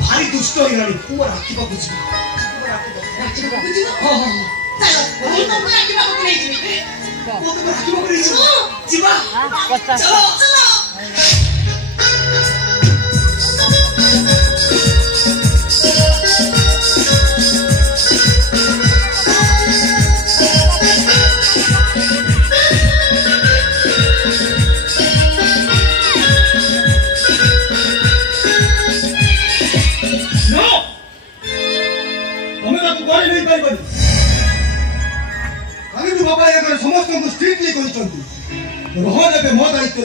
भारी दुष्ट हो राखी पाखु बाबा ये समस्त को स्ट्रिक्टली रोहन ए मो दायित्व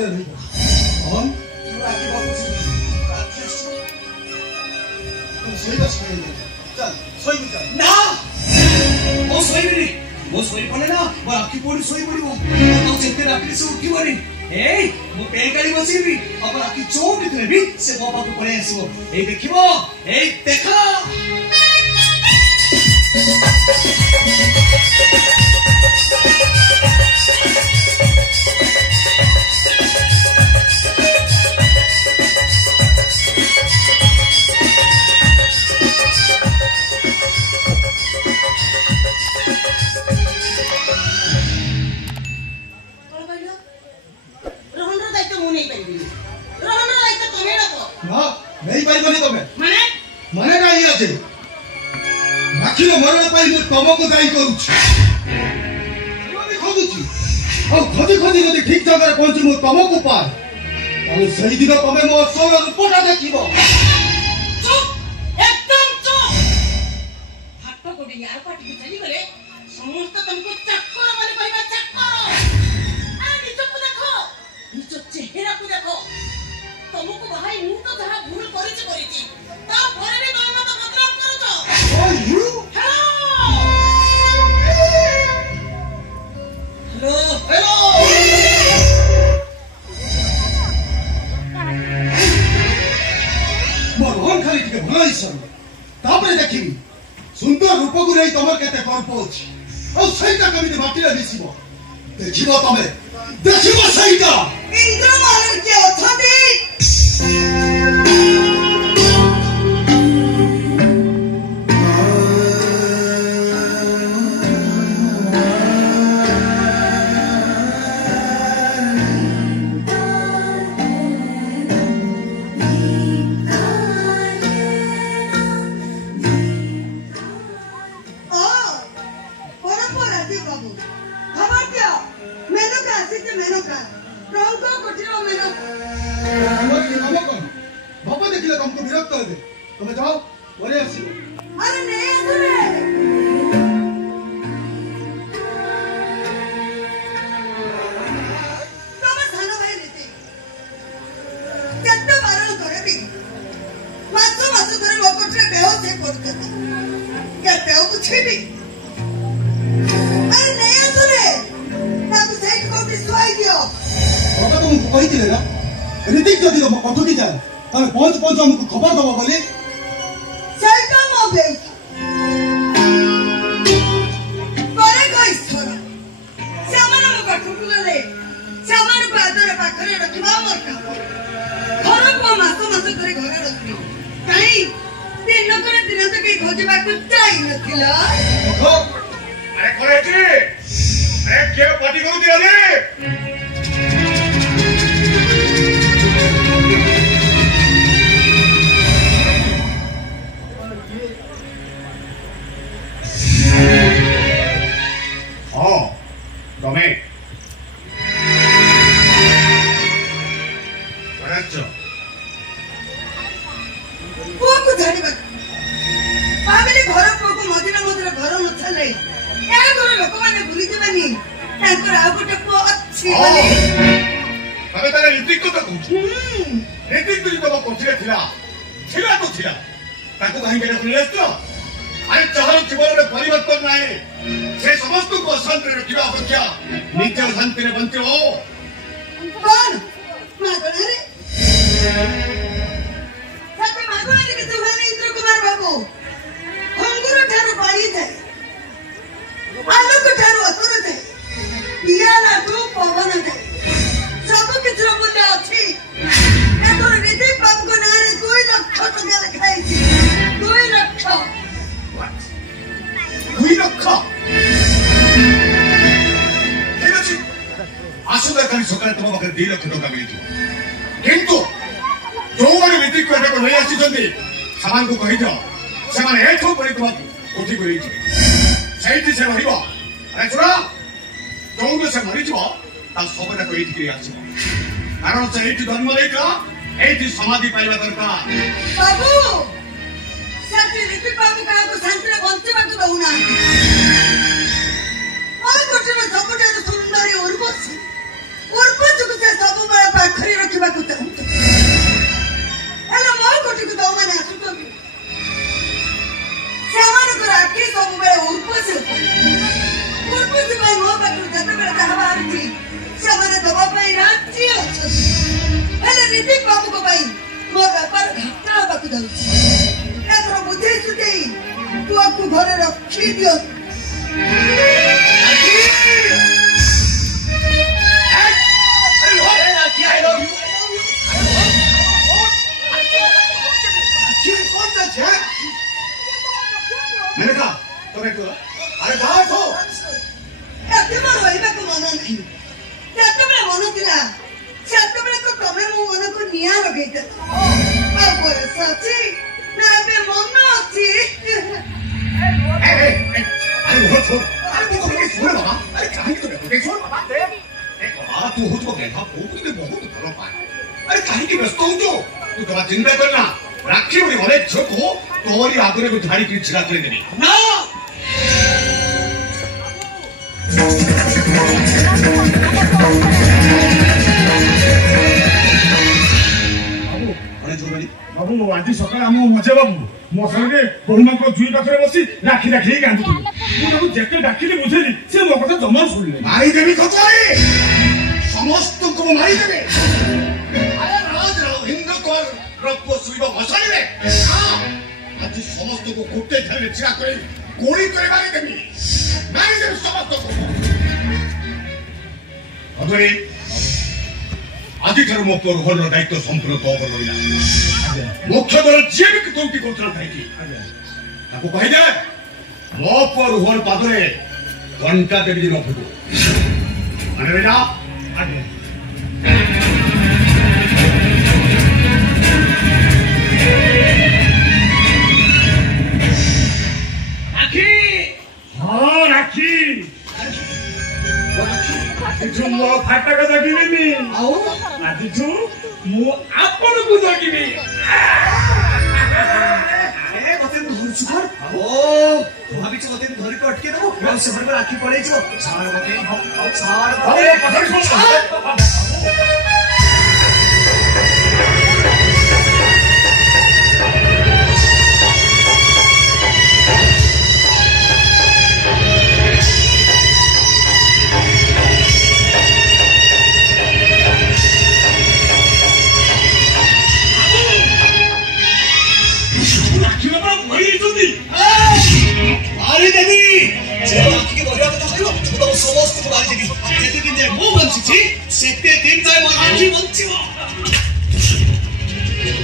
राखी पड़ी शोई पड़े राखी से उठबनी गाड़ी बसैबी राखी चौक भी से मो पाक पड़े आसो देख राखी मरण तुमको दायी खोजुची खोजी खोजी जब ठीक जगह पहुंची मुझे तुमको पाए से दिन तुम मो सोल रूपटा देख समस्त तुमको चक्कर वाले कहबा चक्कर आ निजको देखो निज चेहरा को देखो तुमको भाई मु तो जहां भूल करिछि ता परे भी तुम मत बदनाम करूछो ओ यू हेलो मोर खाली टिके भलाई सन तापरे देखिबी सुंदर रूप को नहीं तुम केते गर्व अछि और सहीटा कमी माटिले मिसिबो देखिबो तमे देखिबो सहीटा इंद्र मानव के अथदी बाबा देखिले तुमको विरक्त कर दे तुम जाओ वरे आसीबो अरे नहीं आसरे तब थाना भाई लेते केते बारण करे भी मासो धरे लोकटरे बेहोश हे पड़ते केते ओ कुछ भी अरे नहीं आसरे तब सही को विश्वास दियो बाबा तुमको कहि दिले ना ऋतिक जदि हम कथुकी जाए ताले पहुंच हमको खबर दबो बोली सैटा मो बे परे गइस थोरा सामान मो पाखु ले सामान को आदर पाखरे रखबा मोर का घर को मास करे घर रखबी काई दिन करे दिन तक के खोजबा को चाहि नथिला देखो अरे कोरेची अरे के पार्टी को दिया रे तमे को जानिबा फैमिली घर को मदिना मदिना घर नथले ए घर लोक माने भूली जबानी तांकर आ गोटे को अछि बोले ऋतिक को तो ऋतिक तुझे तो कोठिरे थिला तो थिला ताको कहीं के खुले तो अरे चाहर जीवन में परिवर्तन नहीं से समस्त को शांत रखिबा अपेक्षा नित्य शांति रे बंचो कौन मागोना रे सत्य मागोना रे कितु भाई इंद्र कुमार बाबू अंगुर ठारू पाड़ी जाए आलोक ठारू असुर जाए पियाला तू पवन जाए सब कितर मूल्य अछि एकर रीति बाबू को नारे 2 लाख टका लिखाई छी 2 लाख 2 लाख ठीक अछि आसुदा काली सकाळ तुम पाखे 2 लाख टका मिली किंतु जो रीति को एटा नहीं आसी जंदी सामान को कहि जाओ सेमान एठो परि तुम कोठी को रही सैठी से रहिबो अरे छोरा जोंगे से मरि जबो ता सबटा को एठी आसी कारण से एठी जन्म लेका एठी समाधि पाइबा दरकार बाबू सत्य रीति बाबू का को शांति रे बंचबा को दउना आ कोठे सबटा सुंदरी उर्वशी उर्वशी को से सब बड़ा पाखरी रखबा को चाहत हेलो मोर कोठी को दउ माने आसु तो सेमान को राखी सब बड़ा उर्वशी भाई मो पाखरी जते बड़ा दहबार थी सेमान दबा पाई राजी अछि हेले ऋतिक बाबू को भाई मो व्यापार घाटा बाक दउ एतरो बुद्धि सुते तू आपको घरे रखी दियो मैंने कहा तुम्हें तो अरे कहा तो एते बार होइबा को मन नहीं एते बे मन थिला सेते बे तो तमे मो मन को निया लगेत आ पर सच्ची ना बे मन अछि अरे वो छोड़ अरे तू को छोड़ बाबा अरे कहां की तो छोड़ बाबा तू हो तो देखा बहुत भलो पाए अरे कहीं की व्यस्त हो तू तो चिंता करना राखी बड़ी भले छोट हो तोरी आगरे को झाड़ी की छिड़ा कर देनी ना अरे जोड़ी बाबू आज सकाळ आम मजे बाबू मो संगे बहुमा को जुई पाखरे बसी राखी राखी गांधु मु जेते डाकिली बुझेली से मो कथा जमा सुनले मारी देवी खतरी समस्त को मारी देवे अरे राज हिंदू को रक्को सुइबा मसाली रे आज समस्त को गोटे धरे छिड़ा करे गोली करे मारी देवी समस्त को अगरे आदि कर मो पर घर दायित्व संपूर्ण तो कर लइला मुख्य दल जे भी कोंती कोतरा थाई की आपको कहि दे मो पर घर पादरे घंटा देवी न फुटो अरे बेटा आगे राखी हां राखी जो मो फाटा का जगिनी आओ आज जो मो आपन को जगिनी ए मते धरि छुर ओ भाभी छ मते धरि को अटके दो हम से भर राखी पड़े जो छाड़ मते छाड़ अरे कथन सुन मारी देवी जे राखी के बहरा कथा कहलो तो समस्त को मारी देवी जेते दिन जे मो बंची छी सेते दिन जाय मो राखी बंचिबो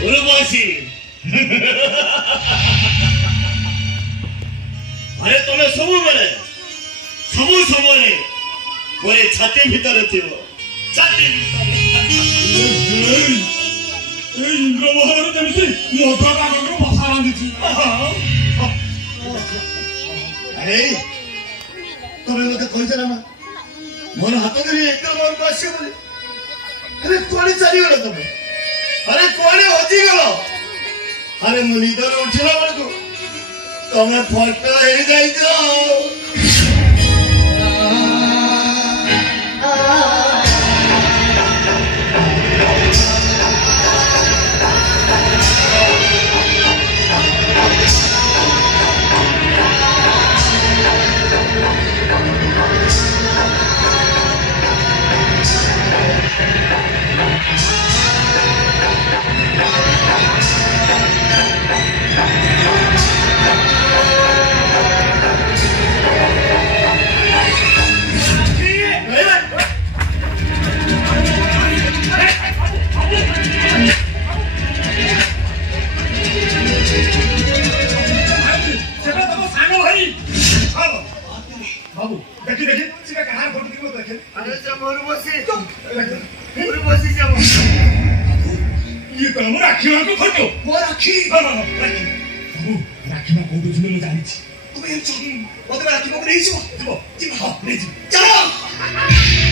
उर्वशी अरे तुम्हें सब बेले सब समय कोई छाती भीतर थियो छाती इंद्र बहर देवी मोटा कागज को बसा रांधी अरे तुम्हें मत कहि जरा ना मोर हाथ धरी एकदम मोर पासे बोले अरे कोणी चली गलो तुम्हें अरे कोणी होती गलो अरे मु निदर उठिला बेलको तुम्हें फटा हे जाई तो सीधा कहां फोटो की मत देखे अरे से मोर बसी चुप मोर बसी से ये तो हम राखी मां को फोटो वो राखी बाबा राखी बाबू राखी मां को बुझने में जानी छी तुम एम छी वो तो राखी को नहीं छो चलो जी हां ले जी चलो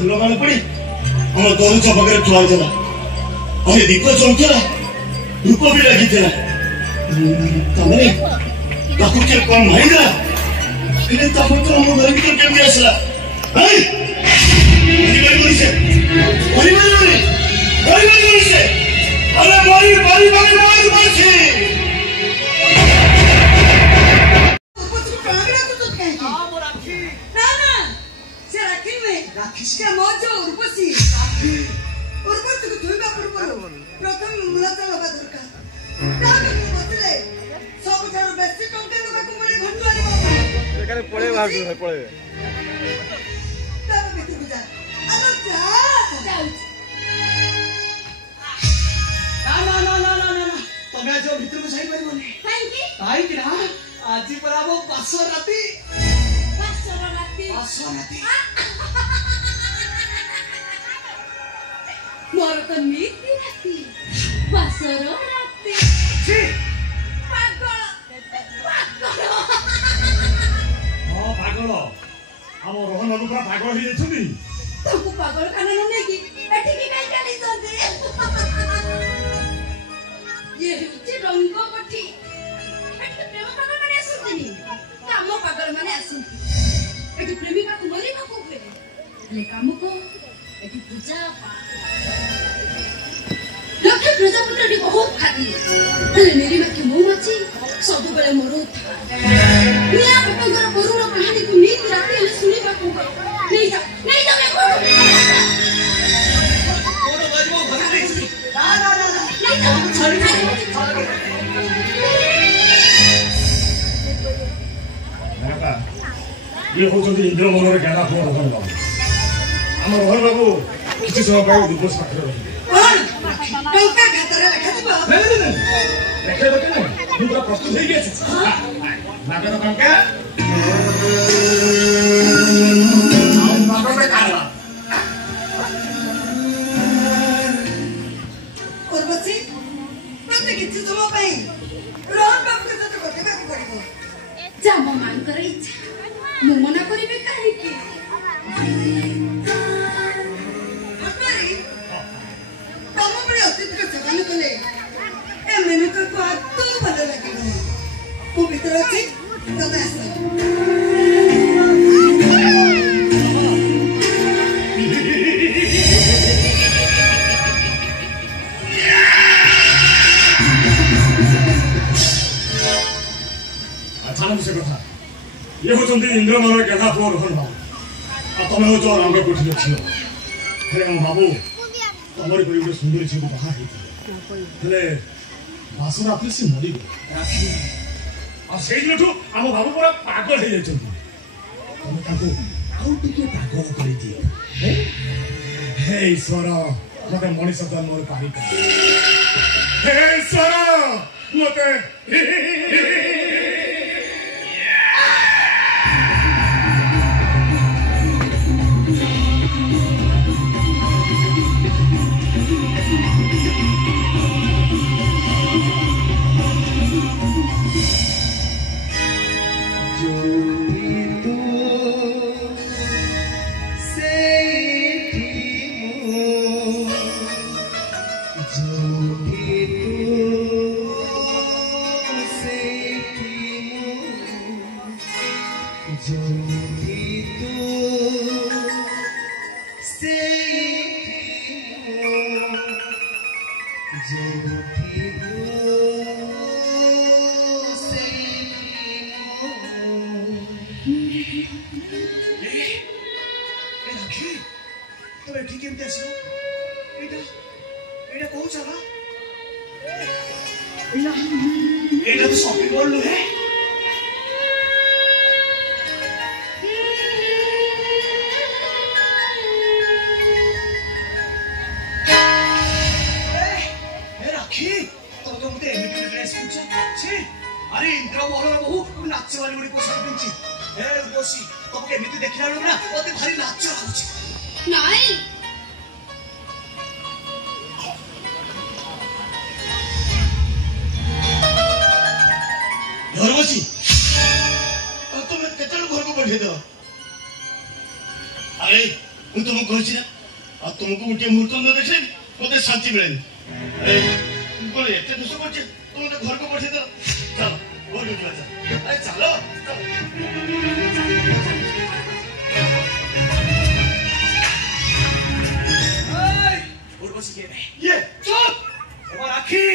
फूल माला पड़ी हम दौड़ चपक थुआ अरे दीप चमकला धूप भी लगी तमें कौन मारिदेला तम तो हम घर भर केमी आसला राखी से मौजो उर्वशी उर्वशी को धोइबा पूर्व प्रथम मुलाचा लगा दरकार ताके बसले सब ठारो बेसी टंके लगा को मरे घंटु आनी बाबा एकारे पळे बाहर पळे ताके बितु जा अलो जा ना तमे जो भीतर में सही परिबोनी काई कि ना आज पराबो पासर राती मोर तो नीति राती बासर राती छी पागल हां पागल हम रोहन बाबू पूरा पागल ही जेछुनी तुमको पागल खाना नहीं कि एठी की काई चली जंदे ये रुचि रंग कोठी एठी प्रेम पागल माने आसुनी काम पागल माने आसुनी एठी प्रेमिका को मरी को हुए ले काम को एठी पूजा लक्ष्य प्रजापति डी बहुत खाती है मेरी मां के मुंह मची सब बेले मोरो था मिया पपंगर करुणा कहानी को नींद राती ले सुनी बापू नहीं जा मैं करू कोनो बाजू घर नहीं नहीं जा छोड़ ये होचंदी इंद्र मनर ज्ञाना को रोहन बाबू हम रोहन बाबू किछि समय पाए दुबस पाखरे रही टंका खातर रखा दिबो नहीं देखे तो नहीं तू पूरा प्रस्तुत हो गया नागर टंका नागर में काला उर्वशी प्रति किछि समय पाई रोहन बाबू के साथ कथेबा को पड़िबो जाम मांकर इच्छा मु मना करिबे काहे की हमारी तम बड़े अतीत का जगन कले ए मेनका को आतो भलो लागिबो को भीतर अछि तमे आस अच्छा से कथा ये होचंदी इंद्र मनर ज्ञाना को रोहन बाबू तमे हो जो रंग कोठी छियो हे हम बाबू तमरी परि ଗୋଟେ ସୁନ୍ଦରୀ ଝିଅକୁ ବାହା ହେଇଥିଲେ ହେଲେ ବାସରା ଆପି ସେ ମରିଗଲେ ଆଉ ସେଇ ଦିନଠୁ ଆମ ବାବୁ ପୁରା ପାଗଳ ହେଇଯାଇଛନ୍ତି ତମେ ତାଙ୍କୁ ଆଉ ଟିକେ ପାଗଳ କରିଦିଅ ହେ ଈଶ୍ୱର ମତେ ମଣିଷ ଜନ୍ମରୁ ପାରି ହେ ଈଶ୍ୱର ମତେ ତମେ ଏଠି କେମିତି ଆସିବ? ଏଇଟା କୋଉ ଜାଗା? ଏଇଟା ତ ସପିଂ ମଲ୍ ନୁହେଁ। ରାକ୍ଷୀ ତମେ ମତେ ଏମିତି ଡ୍ରେସ୍ ପିନ୍ଧୁଛ? ଆରେ ଇନ୍ଦ୍ର ମହଲର ବହୁ ନାଚବାଲି ଗୁଡି ପୋଷାକ ପିନ୍ଧୁଛି। ବସି ତମକୁ ଏମିତି ଦେଖିଲା ବେଳକୁ ନା ମତେ ଭାରି ନାଚ ଲାଗୁଛି। ନାଇଁ घर बसी तुम केत घर को पठे दो। अरे मुझे तुमको कही ना तुमको गोटे मुहूर्त न देखले मत शांति मिले। कौन एत दोष कर तुम घर को पठे दो। चलो बोल चलो ये चुप राखी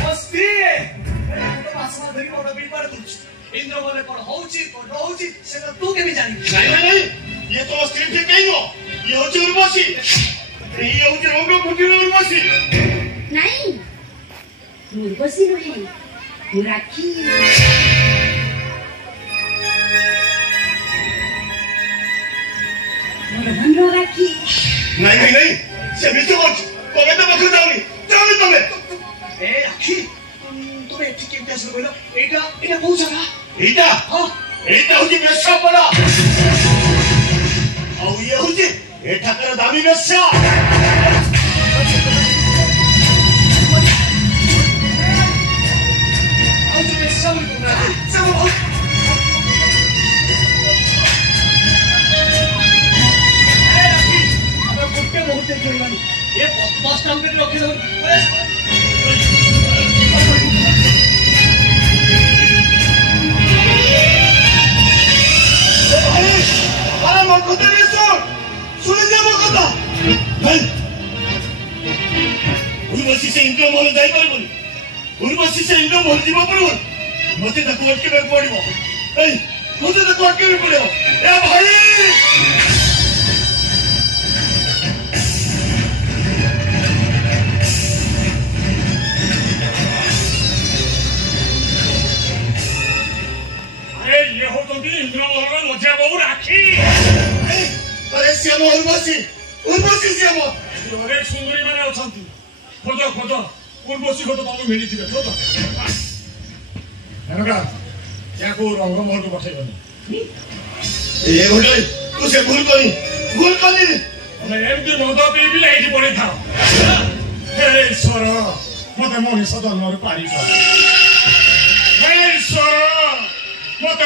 मस्ती आसमान धरी मोर बिलपार तुछ इंद्र बोले कोन होउची कोन होउची से तो तू के भी जानी। नहीं ये तो स्त्री ठीक नहीं हो। ये होची उर्वशी ये होची रंग फुटी उर्वशी। नहीं उर्वशी नहीं राखी मोर राखी। नहीं से मिछ बोल कोबे तो बखु जाउनी चल तमे। ए राखी तुम एठी केमते आसो कहलो? एटा कोउ जगह? एटा हां एटा होची बेश्या पड़ा। और ये होची एठा कर दामी बेश्या। आओ तो बेश्या बोल तुम राखी सब बहुत ए राखी अब कुत्ते बहुत देखे बानी ये बस स्टॉप पे रखे दो। अरे मन को तेरी सुन जा वो कथा भाई उर्वशी से इंद्र महल जाई परबोनी। उर्वशी से इंद्र महल जीवा परबो मते तक अटके बे पड़िबो। ए मते तक अटके बे पड़िबो। ए भाई ये हो तो इंद्र महल मजा बहु राखी। अरे श्याम उर्वशी श्याम अनेक सुंदरी मैंने अच्छा खोज उर्वशी को तो तुम मिली थी खोज क्या को रंग महल को पठेबनी ये गोटे तू से भूल करी एमती मद पी भी लगी पड़ी था। हे ईश्वर मत मनीष जन्म पारी हे ईश्वर मत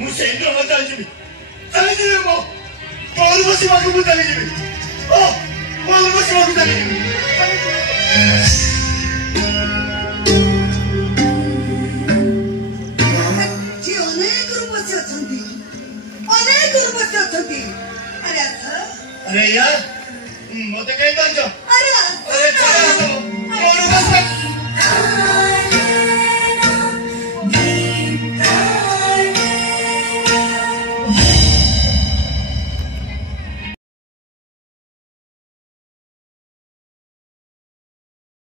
मुझे इंद्र महल चली जीवी मो उर्वशी बाबू चली जीवी उर्वशी बाबू चली जीवी।